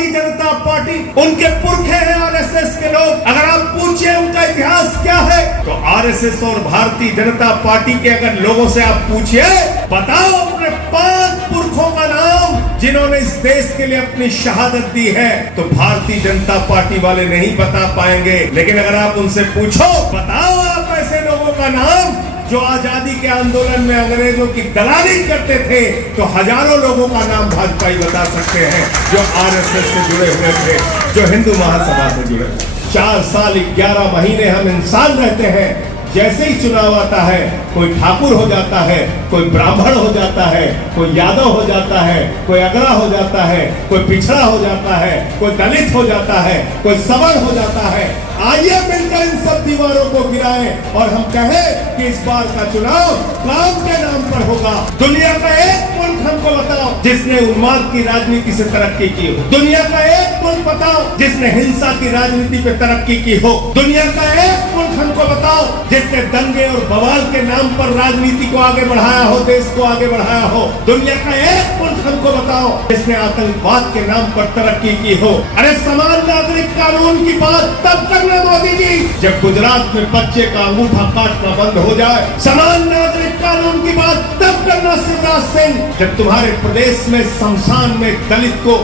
Bharatiya Janata party उनके पुरखे हैं RSS के लोग। अगर आप पूछिए उनका इतिहास क्या है तो आरएसएस और भारतीय जनता पार्टी के अगर लोगों से आप पूछिए, बताओ अपने 5 पुरखों का नाम जिन्होंने इस देश के लिए अपनी शहादत दी है, तो भारतीय जनता पार्टी वाले नहीं बता पाएंगे। लेकिन अगर आप उनसे पूछो, बताओ आप ऐसे लोगों का नाम जो आजादी के आंदोलन में अंग्रेजों की दलाली करते थे, तो हजारों लोगों का नाम भाजपाई बता सकते हैं जो आरएसएस से जुड़े हुए थे, जो हिंदू महासभा से जुड़े। 4 साल 11 महीने हम इंसान रहते हैं, जैसे ही चुनाव आता है कोई ठाकुर हो जाता है, कोई ब्राह्मण हो जाता है, कोई यादव हो जाता है, कोई अगरा हो जाता है, कोई पिछड़ा हो जाता है, कोई दलित हो जाता है, कोई सवर्ण हो जाता है। आइए मिलकर इन सब दीवारों को गिराएं और हम कहें कि इस बार का चुनाव काम के नाम पर होगा। दुनिया का एक मुल्क हमको बताओ जिसने उन्माद की राजनीति से तरक्की की हो। दुनिया का एक मुल्क बताओ जिसने हिंसा की राजनीति पे तरक्की की हो। दुनिया का एक मुल्क हमको बताओ जिसने दंगे और बवाल के नाम पर राजनीति को आगे बढ़ाया हो, देश को आगे बढ़ाया हो। दुनिया का एक मुल्क हमको बताओ जिसने आतंकवाद के नाम पर तरक्की की हो। अरे समान नागरिक कानून की बात तब करना मोदी जी जब गुजरात में बच्चे का अंगूठा काटना बंद हो जाए। समान नागरिक कानून की बात तब करना शिवराज सिंह जब तुम्हारे प्रदेश में शमशान में दलित को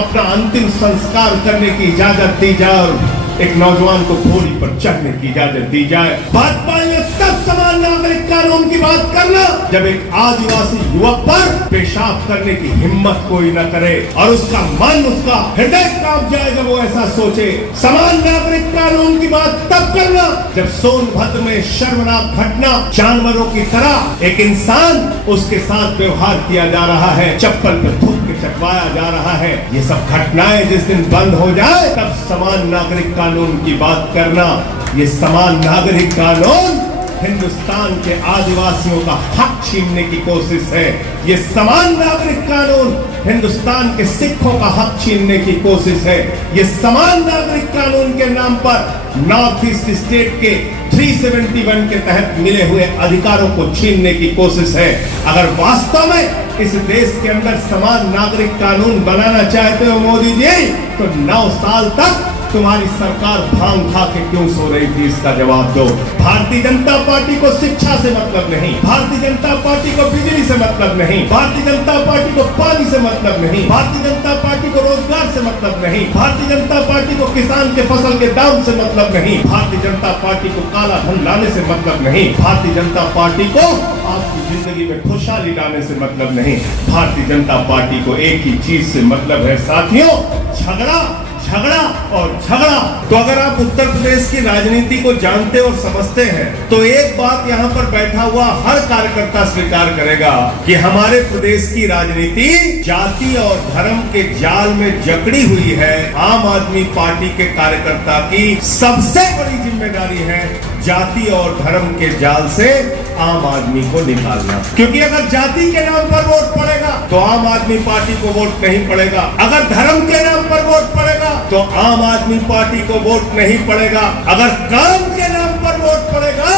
अपना अंतिम संस्कार करने की इजाजत दी जाए और एक नौजवान को घोड़ी पर चढ़ने की इजाजत दी जाए। भाजपा ने तब समान नागरिक कानून की बात करना जब एक आदिवासी युवक पर पेशाब करने की हिम्मत कोई न करे और उसका मन, उसका हृदय कांप जाए जब वो ऐसा सोचे। समान नागरिक कानून की बात तब करना जब सोनभद्र में शर्मनाक घटना, जानवरों की तरह एक इंसान उसके साथ व्यवहार किया जा रहा है, चप्पल पे थूक के चटवाया जा रहा है। ये सब घटनाएं जिस दिन बंद हो जाए तब समान नागरिक कानून की बात करना। ये समान नागरिक कानून हिंदुस्तान के आदिवासियों का हक छीनने की कोशिश है। ये समान नागरिक कानून हिंदुस्तान के सिखों का हक छीनने की कोशिश है। ये समान नागरिक कानून के नाम पर नॉर्थ ईस्ट स्टेट के 371 के तहत मिले हुए अधिकारों को छीनने की कोशिश है। अगर वास्तव में इस देश के अंदर समान नागरिक कानून बनाना चाहते हो मोदी जी, तो 9 साल तक तुम्हारी सरकार भांग खा के क्यों सो रही थी, इसका जवाब दो। भारतीय जनता पार्टी को शिक्षा से मतलब नहीं, भारतीय जनता पार्टी को बिजली से मतलब नहीं, भारतीय जनता पार्टी को पानी से मतलब नहीं, भारतीय जनता पार्टी को रोजगार से मतलब नहीं, भारतीय जनता पार्टी को किसान के फसल के दाम से मतलब नहीं, भारतीय जनता पार्टी को काला धन लाने से मतलब नहीं, भारतीय जनता पार्टी को आपकी जिंदगी में खुशहाली लाने से मतलब नहीं। भारतीय जनता पार्टी को एक ही चीज से मतलब है साथियों, झगड़ा, झगड़ा और झगड़ा। तो अगर आप उत्तर प्रदेश की राजनीति को जानते और समझते हैं तो एक बात यहाँ पर बैठा हुआ हर कार्यकर्ता स्वीकार करेगा कि हमारे प्रदेश की राजनीति जाति और धर्म के जाल में जकड़ी हुई है। आम आदमी पार्टी के कार्यकर्ता की सबसे बड़ी जिम्मेदारी है जाति और धर्म के जाल से आम आदमी को निकालना। क्योंकि अगर जाति के नाम पर वोट पड़ेगा तो आम आदमी पार्टी को वोट नहीं पड़ेगा, अगर धर्म के नाम पर वोट पड़ेगा तो आम आदमी पार्टी को वोट नहीं पड़ेगा, अगर काम के नाम पर वोट पड़ेगा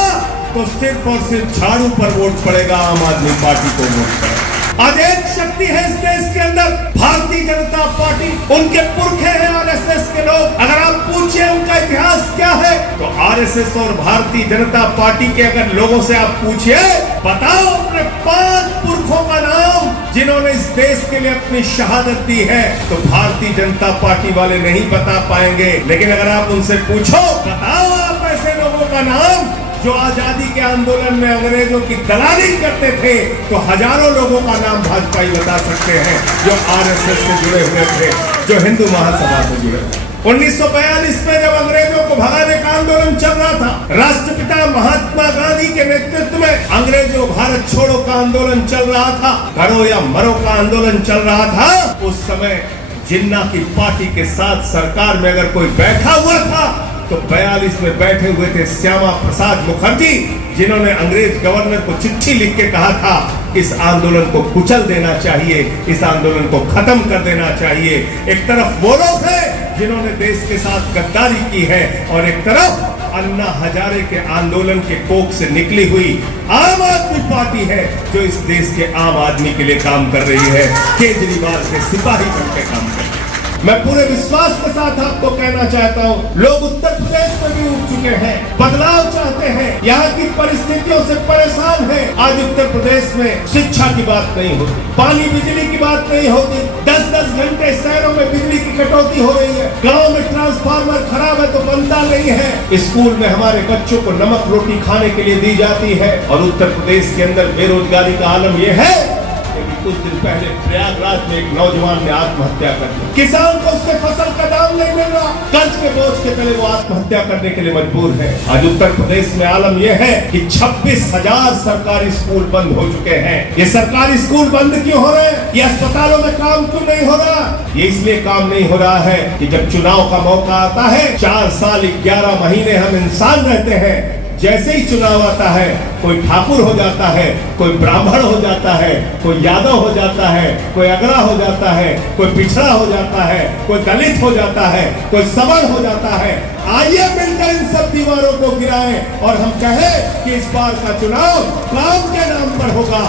तो सिर्फ और सिर्फ झाड़ू पर वोट पड़ेगा, आम आदमी पार्टी को वोट पड़ेगा। आज एक शक्ति है इस देश के अंदर, भारतीय जनता पार्टी, उनके पुरखे हैं आरएसएस के लोग। अगर आप पूछिए उनका इतिहास क्या है तो आरएसएस और भारतीय जनता पार्टी के अगर लोगों से आप पूछिए, बताओ अपने 5 पुरखों का नाम जिन्होंने इस देश के लिए अपनी शहादत दी है, तो भारतीय जनता पार्टी वाले नहीं बता पाएंगे। लेकिन अगर आप उनसे पूछो, बताओ आप ऐसे लोगों का नाम जो आजादी के आंदोलन में अंग्रेजों की दलाली करते थे, तो हजारों लोगों का नाम भाजपाई बता सकते हैं जो आरएसएस से जुड़े हुए थे, जो हिंदू महासभा से जुड़े थे। 1942 में जब अंग्रेजों को भगाने का आंदोलन चल रहा था, राष्ट्रपिता महात्मा गांधी के नेतृत्व में अंग्रेजों भारत छोड़ो का आंदोलन चल रहा था, करो या मरो का आंदोलन चल रहा था, उस समय जिन्ना की पार्टी के साथ सरकार में अगर कोई बैठा हुआ था तो 42 में बैठे हुए थे श्यामा प्रसाद मुखर्जी, जिन्होंने अंग्रेज गवर्नर को चिट्ठी लिख के कहा था इस आंदोलन को कुचल देना चाहिए, इस आंदोलन को खत्म कर देना चाहिए। एक तरफ वो लोग हैं जिन्होंने देश के साथ गद्दारी की है और एक तरफ अन्ना हजारे के आंदोलन के कोख से निकली हुई आम आदमी पार्टी है जो इस देश के आम आदमी के लिए काम कर रही है, केजरीवाल के सिपाही बनकर काम कर रही है। मैं पूरे विश्वास के साथ आपको कहना चाहता हूँ, लोग उत्तर प्रदेश में भी उठ चुके हैं, बदलाव चाहते हैं, यहाँ की परिस्थितियों से परेशान हैं। आज उत्तर प्रदेश में शिक्षा की बात नहीं होती, पानी बिजली की बात नहीं होती, 10-10 घंटे शहरों में बिजली की कटौती हो रही है, गाँव में ट्रांसफार्मर खराब है तो बनता नहीं है, स्कूल में हमारे बच्चों को नमक रोटी खाने के लिए दी जाती है, और उत्तर प्रदेश के अंदर बेरोजगारी का आलम यह है कि कुछ दिन पहले प्रयागराज में एक नौजवान ने आत्महत्या कर ली। किसान को उसके फसल का दाम नहीं मिल रहा, कर्ज के बोझ के तले वो आत्महत्या करने के लिए मजबूर है। आज उत्तर प्रदेश में आलम यह है कि 26,000 सरकारी स्कूल बंद हो चुके हैं। ये सरकारी स्कूल बंद क्यों हो रहे हैं? ये अस्पतालों में काम क्यों नहीं हो रहा? ये इसलिए काम नहीं हो रहा है कि जब चुनाव का मौका आता है, 4 साल 11 महीने हम इंसान रहते हैं, जैसे ही चुनाव आता है कोई ठाकुर हो जाता है, कोई ब्राह्मण हो जाता है, कोई यादव हो जाता है, कोई अगरा हो जाता है, कोई पिछड़ा हो जाता है, कोई दलित हो जाता है, कोई सवर्ण हो जाता है। आइए मिलकर इन सब दीवारों को गिराएं और हम कहें कि इस बार का चुनाव काम के नाम पर होगा।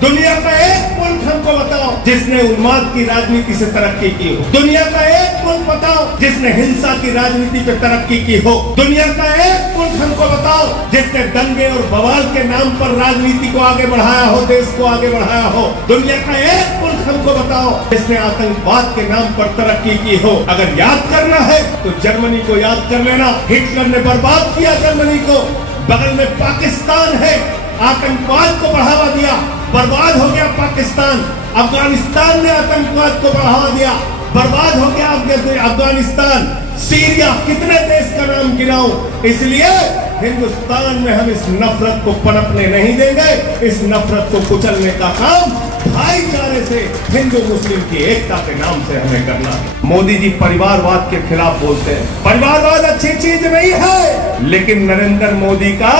दुनिया का एक मुल्क हमको बताओ जिसने उन्माद की राजनीति से तरक्की की हो। दुनिया का एक मुल्क बताओ जिसने हिंसा की राजनीति पे तरक्की की हो। दुनिया का एक मुल्क हमको बताओ जिसने दंगे और बवाल के नाम पर राजनीति को आगे बढ़ाया हो, देश को आगे बढ़ाया हो। दुनिया का एक मुल्क हमको बताओ जिसने आतंकवाद के नाम पर तरक्की की हो। अगर याद करना है तो जर्मनी को याद कर लेना, हिटलर ने बर्बाद किया जर्मनी को। बगल में पाकिस्तान है, आतंकवाद को बढ़ावा दिया, बर्बाद हो गया पाकिस्तान। अफगानिस्तान ने आतंकवाद को बढ़ावा दिया, बर्बाद हो गया अफगानिस्तान। सीरिया, कितने देश का नाम गिनाऊं। इसलिए हिंदुस्तान में हम इस नफरत को पनपने नहीं देंगे। इस नफरत को कुचलने का काम भाईचारे से, हिंदू मुस्लिम की एकता के नाम से हमें करना है। मोदी जी परिवारवाद के खिलाफ बोलते हैं। परिवारवाद अच्छी चीज नहीं है, लेकिन नरेंद्र मोदी का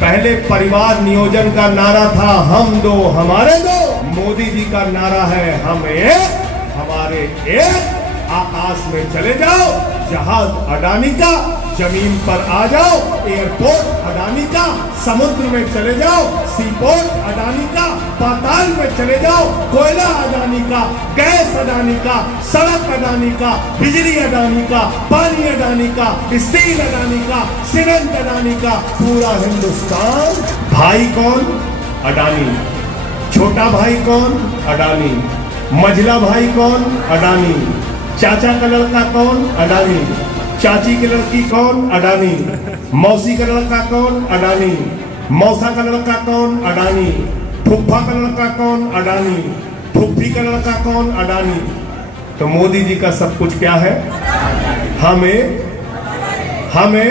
पहले परिवार नियोजन का नारा था, हम दो हमारे दो। मोदी जी का नारा है, हम एक हमारे एक। आकाश में चले जाओ, जहाज अडानी का, जमीन पर आ जाओ, एयरपोर्ट अडानी का, समुद्र में चले जाओ, सीपोर्ट अडानी का, पाताल में चले जाओ, कोयला अडानी का, गैस अडानी का, सड़क अडानी का, बिजली अडानी का, पानी अडानी का, स्टील अडानी का, सीमेंट अडानी का, पूरा हिंदुस्तान। भाई कौन? अडानी। छोटा भाई कौन? अडानी। मझला भाई कौन? अडानी। चाचा का लड़का कौन? अडानी। चाची की लड़की कौन? अडानी। मौसी का लड़का कौन? अडानी। मौसा का लड़का कौन? अडानी। फुफ्फा का लड़का कौन? अडानी। फुफ्फी का लड़का कौन? अडानी। तो मोदी जी का सब कुछ क्या है? हमें